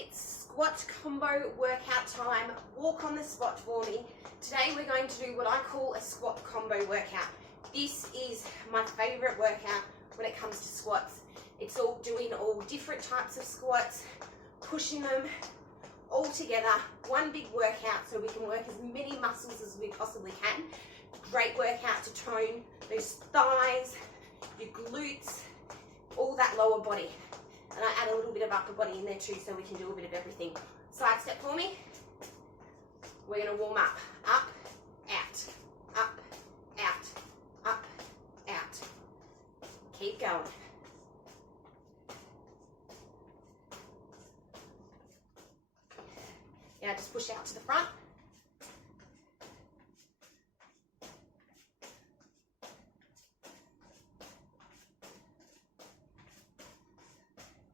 It's squat combo workout time. Walk on the spot for me. Today we're going to do what I call a squat combo workout. This is my favorite workout when it comes to squats. It's all doing all different types of squats, pushing them all together, one big workout so we can work as many muscles as we possibly can. Great workout to tone those thighs, your glutes, all that lower body. And I add a little bit of upper body in there too so we can do a bit of everything. Side step for me. We're going to warm up. Up, out, up, out, up, out. Keep going. Now just push out to the front.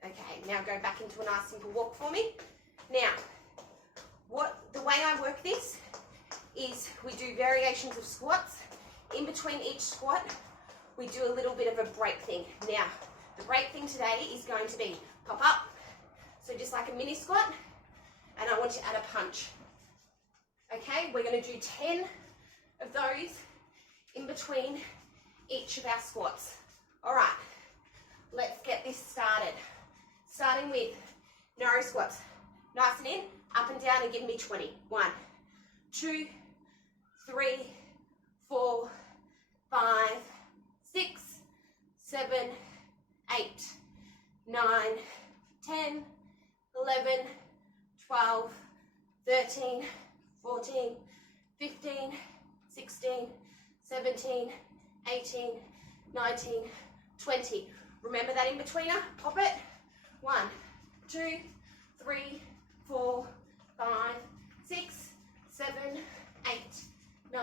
Okay, now go back into a nice simple walk for me. Now, the way I work this is we do variations of squats. In between each squat, we do a little bit of a break thing. Now, the break thing today is going to be pop up, so just like a mini squat, and I want you to add a punch. Okay, we're going to do 10 of those in between each of our squats. All right, let's get this started. Starting with narrow squats. Nice and in, up and down, and give me 20. 1, 2, 3, 4, 5, 6, 7, 8, 9, 10, 11, 12, 13, 14, 15, 16, 17, 18, 19, 20. Remember that in-betweener? Pop it. 1, 2, 3, 4, 5, 6, 7, 8, 9,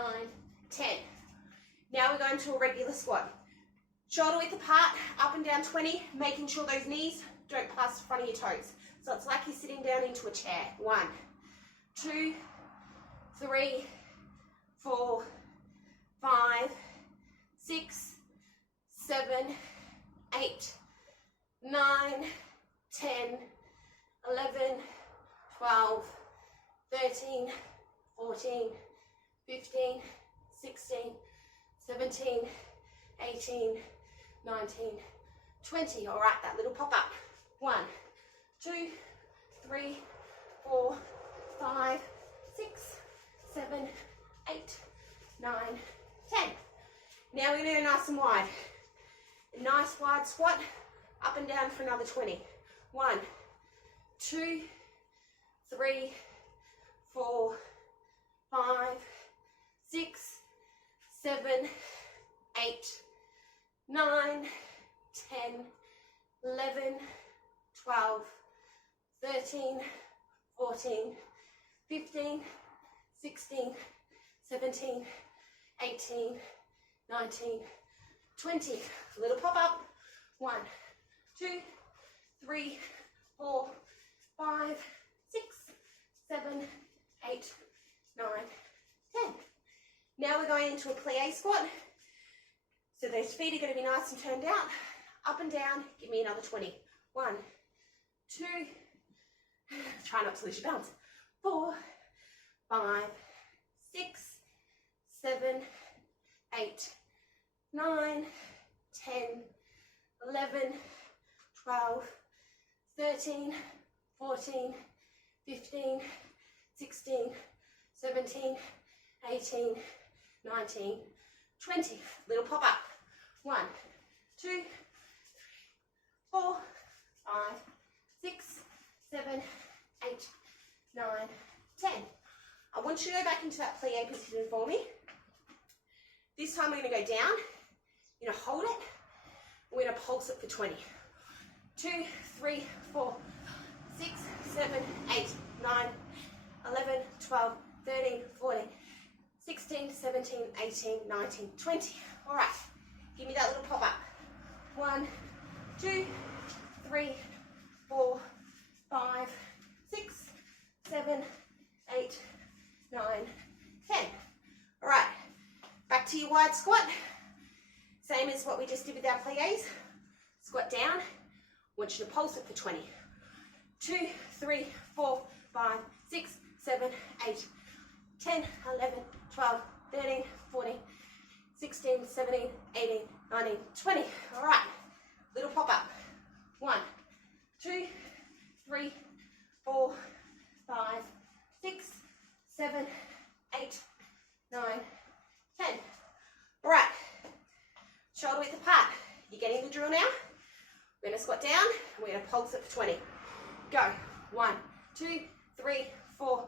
10. Now we're going to a regular squat. Shoulder width apart, up and down 20, making sure those knees don't pass the front of your toes. So it's like you're sitting down into a chair. 1, 2, 3, 4, 5, 6, 7, 8, 9, 10, 11, 12, 13, 14, 15, 16, 17, 18, 19, 20. All right, that little pop up. 1, 2, 3, 4, 5, 6, 7, 8, 9, 10. Now we're going to go nice and wide. A nice wide squat, up and down for another 20. 1, 2, 3, 4, 5, 6, 7, 8, 9, 10, 11, 12, 13, 14, 15, 16, 17, 18, 19, 20. Little pop up. 1, 2, 3, 4, 5, 6, 7, 8, 9, 10. Now we're going into a plie squat. So those feet are going to be nice and turned out. Up and down. Give me another 20. 1, 2, try not to lose your balance. 4, 5, 6, 7, 8, 9, 10, 11, 12, 13, 14, 15, 16, 17, 18, 19, 20. Little pop up. 1, 2, 3, 4, 5, 6, 7, 8, 9, 10. I want you to go back into that plie position for me. This time we're going to go down. You're going to hold it. We're going to pulse it for 20. 2, 3, 4, 6, 7, 8, 9, 11, 12, 13, 14, 16, 17, 18, 19, 20. All right, give me that little pop up. 1, 2, 3, 4, 5, 6, 7, 8, 9, 10. All right, back to your wide squat. Same as what we just did with our plies. Squat down. I want you to pulse it for 20. 2, 3, 4, 5, 6, 7, 8, 10, 11, 12, 13, 14, 16, 17, 18, 19, 20. All right, little pop-up. 1, 2, 3, 4, 5, 6, 7, 8, 9, 10. All right, shoulder width apart. You're getting the drill now. We're going to squat down. We're going to pulse it for 20. Go. 1, 2, 3, 4,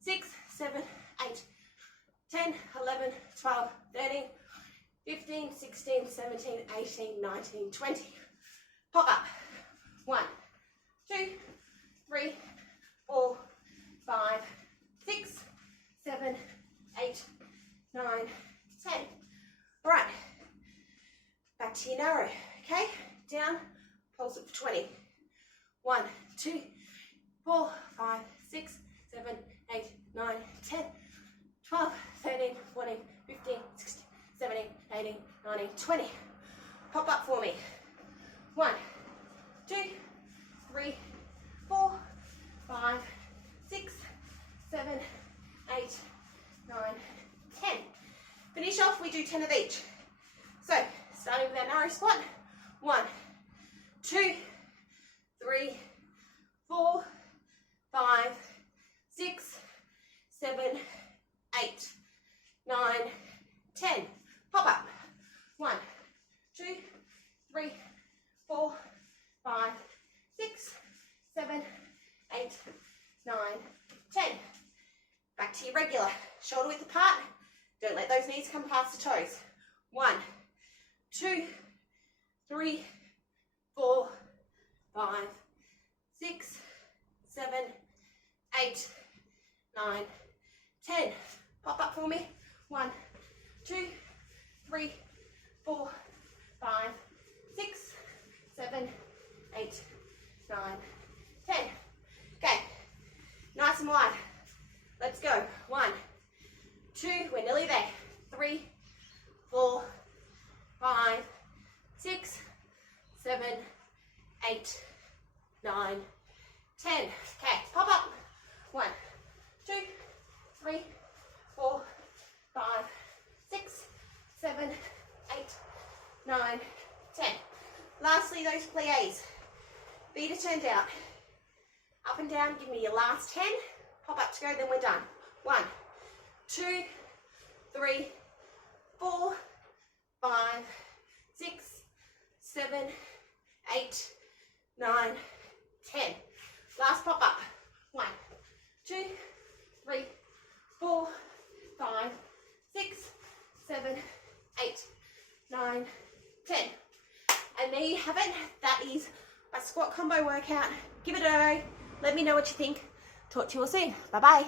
6, 7, 8, 10, 11, 12, 13, 15, 16, 17, 18, 19, 20. Pop up. 1, 2, 3, 4, 5, 6, 7, 8, 9, 10. All right. Back to your narrow. Okay? Down. Pulse it for 20. 1, 2, 4, 5, 6, 7, 8, 9, 10, 12, 13, 14, 15, 16, 17, 18, 19, 20. Pop up for me. 1, 2, 3, 4, 5, 6, 7, 8, 9, 10. Finish off, we do 10 of each. So, starting with our narrow squat. 1, 2, 3, 4, 5, 6, 7, 8, 9, 10. Pop up. 1, 2, 3, 4, 5, 6, 7, 8, 9, 10. Back to your regular. Shoulder width apart. Don't let those knees come past the toes. 1, 2, 3, 4, 5, 6, 7, 8, 9, 10. Pop up for me. 1, 2, 3, 4, 5, 6, 7, 8, 9, 10. Okay, nice and wide. Let's go. 1, 2, we're nearly there. 3, 4, 5, 6, 7, 8, 9, 10. Okay, pop up. 1, 2, 3, 4, 5, 6, 7, 8, 9, 10. Lastly, those plies. Feet are turned out. Up and down, give me your last 10. Pop up to go, then we're done. 1, 2, 3, 4, 5, 6, 7, 8, 9, 10. Last pop up. 1, 2, 3, 4, 5, 6, 7, 8, 9, 10. And there you have it. That is a squat combo workout. Give it a go. Let me know what you think. Talk to you all soon. Bye-bye.